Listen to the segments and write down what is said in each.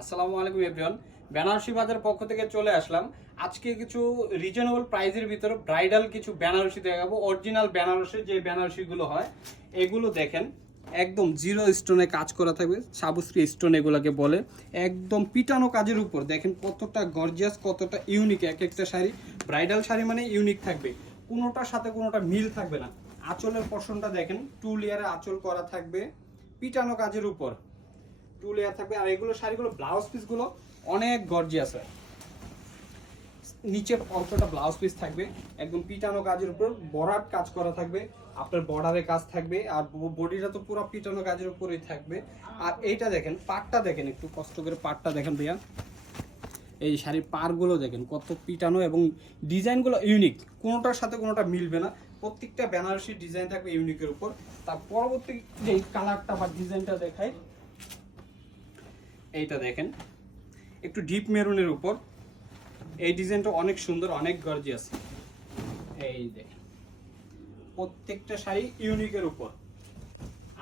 আসসালামু আলাইকুম এভরিওয়ান বেনারসি বাজার পক্ষ থেকে চলে আসলাম। আজকে কিছু রিজনেবল প্রাইজের ভিতরে ব্রাইডাল কিছু বেনারসি দেখাবো। অরিজিনাল বেনারসির যে বেনারসিগুলো হয়, এগুলো দেখেন। একদম জিরো স্টোনে কাজ করা থাকবে। সাবুশ্রী স্টোন এগুলোকে বলে। একদম পিটানো কাজের উপর। দেখেন কতটা গর্জিয়াস কতটা ইউনিক এক একটা শাড়ি। ব্রাইডাল শাড়ি মানে ইউনিক থাকবে। কোনোটার সাথে কোনোটা মিল থাকবে না। আঁচলের পশনটা দেখেন টু লেয়ারে আঁচল করা থাকবে। পিটানো কাজের উপর। টু লেয়ার থাকবে। আর এগুলো শাড়িগুলো, ব্লাউজ পিসগুলো অনেক গর্জিয়াস হয়। নিচের অল্পটা ব্লাউজ পিস থাকবে, একদম পিটানো কাজের উপর বরাট কাজ করা থাকবে, আপনার বর্ডারে কাজ থাকবে, আর বডিটা তো পুরো পিটানো কাজের উপরেই থাকবে। আর এইটা দেখেন, পাটটা দেখেন, একটু কষ্ট করে পাটটা দেখেন ভাইয়া। এই শাড়ির পারগুলো দেখেন, কত পিটানো এবং ডিজাইনগুলো ইউনিক। কোনোটার সাথে কোনোটা মিলবে না। প্রত্যেকটা বেনারসি ডিজাইন থাকবে ইউনিকের উপর। তার পরবর্তী যে কালারটা বা ডিজাইনটা দেখায় এইটা দেখেন। একটু ডিপ মেরুনের উপর। এই ডিজাইনটা অনেক সুন্দর, অনেক গর্জিয়াস এই দেখেন। প্রত্যেকটা শাড়ি ইউনিকের উপর।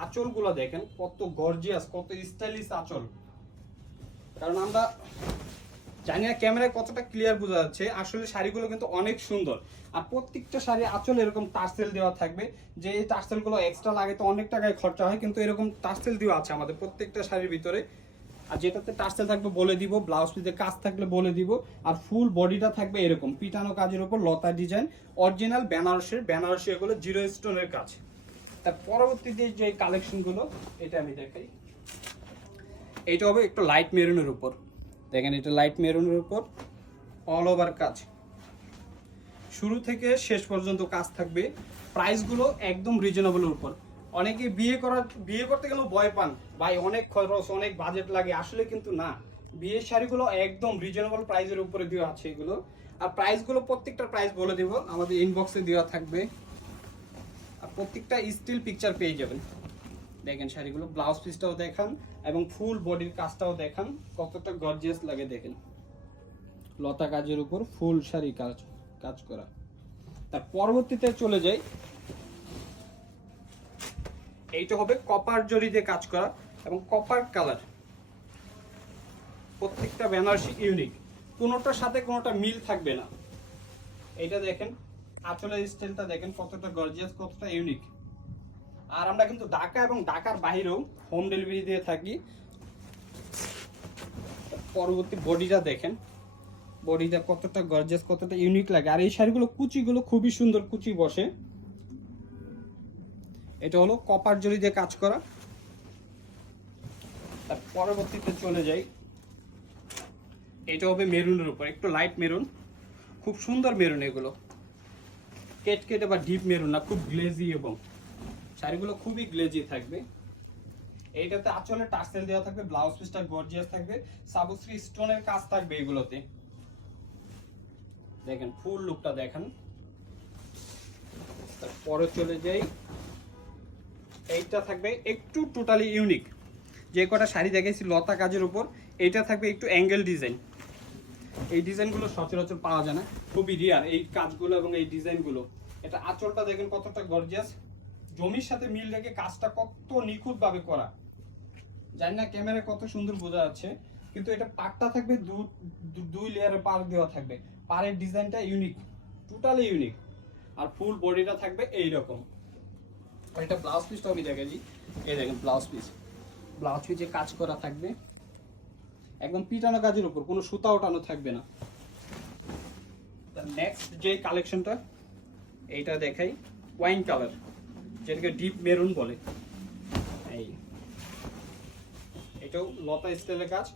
আঁচলগুলো দেখেন, কত গর্জিয়াস কত স্টাইলিশ আঁচল। কারণ আমরা জানি না ক্যামেরায় কতটা ক্লিয়ার বোঝা যাচ্ছে। আসলে শাড়িগুলো কিন্তু অনেক সুন্দর। আর প্রত্যেকটা শাড়ি আঁচল এরকম টার্সেল দেওয়া থাকবে। যে এই টার্সেলগুলো এক্সট্রা লাগে তো অনেক টাকায় খরচা হয়, কিন্তু এরকম টার্সেল দেওয়া আছে আমাদের প্রত্যেকটা শাড়ির ভিতরে। আর যেটাতে টার্সেল থাকবে বলে দিব ব্লাউজ পিসে কাজ থাকলে বলে দিব, আর ফুল বডিটা থাকবে এরকম, পিটানো কাজের উপর লতা ডিজাইন অরিজিনাল বেনারসের, বেনারসি এগুলো জিরো স্টোনের কাজ। তার পরবর্তীতে যে কালেকশনগুলো এটা আমি দেখাই। এইটা হবে একটু লাইট মেরুনের উপর। দেখেন, এটা লাইট মেরুনের উপর অল ওভার কাজ। শুরু থেকে শেষ পর্যন্ত কাজ থাকবে। প্রাইসগুলো একদম রিজনেবলের উপর। অনেকে বিয়ে করার, বিয়ে করতে গেলেও ভয় পান। ভাই, অনেক খরচ, অনেক বাজেট লাগে। আসলে কিন্তু না। বিয়ের শাড়িগুলো একদম রিজনেবল প্রাইসের উপরে দেওয়া আছে এগুলো। আর প্রাইসগুলো প্রত্যেকটা প্রাইস বলে দেবো। আমাদের ইনবক্সে দেওয়া থাকবে। আর প্রত্যেকটা স্টিল পিকচার পেয়ে যাবেন। দেখেন শাড়িগুলো ব্লাউজ পিসটাও দেখান এবং ফুল বডির কাজটাও দেখান। কতটা গর্জিয়াস লাগে দেখেন। লতা কাজের উপর ফুল শাড়ি কাজ কাজ করা। তার পরবর্তীতে চলে যাই। এইটা হবে কপার জরি দিয়ে কাজ করা এবং কপার কালার প্রত্যেকটা বেনারসি ইউনিক কোনোটার সাথে কোনোটা মিল থাকবে না। এইটা দেখেন, আঁচলের স্টাইলটা দেখেন, কতটা গর্জিয়াস কতটা ইউনিক আর আমরা কিন্তু ঢাকা এবং ঢাকার বাইরেও হোম ডেলিভারি দিয়ে থাকি। পরবর্তী বডিটা দেখেন। বডিটা কতটা গর্জিয়াস কতটা ইউনিক লাগে। আর এই শাড়িগুলো, কুচিগুলো খুবই সুন্দর কুচি বসে। এটা হলো কপার জরি দিয়ে কাজ করা। তার পরবর্তীতে চলে যাই। এটা হবে মেরুনের উপর, একটু লাইট মেরুন। খুব সুন্দর মেরুন এগুলো। কেট কেটে বা ডিপ মেরুন না, খুব গ্লেজি এবং। শাড়িগুলো খুবই গ্লেজি থাকবে। এইটাতে আঁচলে টার্সেল দেওয়া থাকবে ব্লাউজ পিসটা গর্জিয়াস থাকবে। সাবুশ্রী স্টোনের কাজ থাকবে এগুলোতে। দেখেন ফুল লুকটা দেখেন। তারপরে চলে যাই। এইটা থাকবে একটু টোটালি ইউনিক যে কটা শাড়ি দেখেছি লতা কাজের উপর, এইটা থাকবে একটু অ্যাঙ্গেল ডিজাইন এই ডিজাইনগুলো সচরাচর পাওয়া যায় না, খুবই রিয়ার এই কাজগুলো এবং এই ডিজাইনগুলো এটা আঁচলটা দেখেন কতটা গর্জিয়াস জমির সাথে মিল রেখে কাজটা কত নিখুঁতভাবে করা। জানি না ক্যামেরায় কত সুন্দর বোঝা যাচ্ছে, কিন্তু এটা পাটটা থাকবে দুই লেয়ারে পার দেওয়া থাকবে। পাড়ের ডিজাইনটা ইউনিক টোটালি ইউনিক আর ফুল বডিটা থাকবে এই রকম আর এটা ব্লাউজ পিসটাও আমি দেখাচ্ছি। এই দেখেন ব্লাউজ পিস ব্লাউজ পিসে কাজ করা থাকবে। একদম পিটানো কাজের উপর, কোনো সুতা ওঠানো থাকবে না। নেক্সট যে কালেকশনটা এইটা দেখাই। ওয়াইন কালার যেটাকে ডিপ মেরুন বলে। এই। এটাও লতা স্টাইলের কাজ।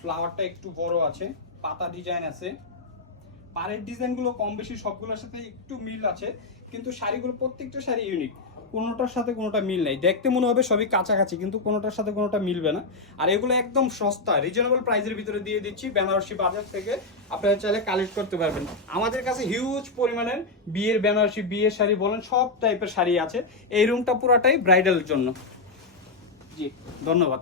ফ্লাওয়ারটা একটু বড় আছে, পাতা ডিজাইন আছে। পাড়ের ডিজাইনগুলো কম বেশি সবগুলোর সাথে একটু মিল আছে, কিন্তু শাড়িগুলো প্রত্যেকটা শাড়ি ইউনিক কোনোটার সাথে কোনোটা মিল নেই। দেখতে মনে হবে সবই কাছাকাছি কিন্তু কোনোটার সাথে কোনোটা মিলবে না। আর এগুলো একদম সস্তা রিজনেবল প্রাইসের ভিতরে দিয়ে দিচ্ছি। বেনারসি বাজার থেকে আপনারা চাইলে কালেক্ট করতে পারবেন। আমাদের কাছে হিউজ পরিমাণের বিয়ের বেনারসি বিয়ের শাড়ি বলেন সব টাইপের শাড়ি আছে। এই রুমটা পুরাটাই ব্রাইডালের জন্য। জি। ধন্যবাদ।